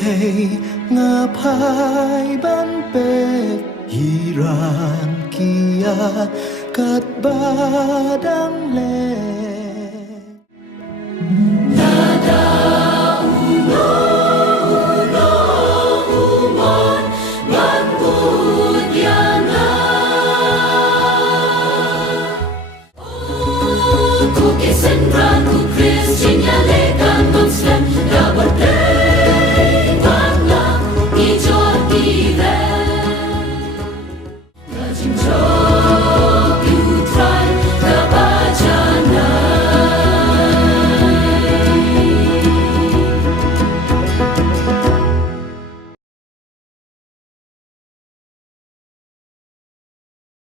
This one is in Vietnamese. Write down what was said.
thầy ngà phai ban bê hiran kia cát ba đang lệ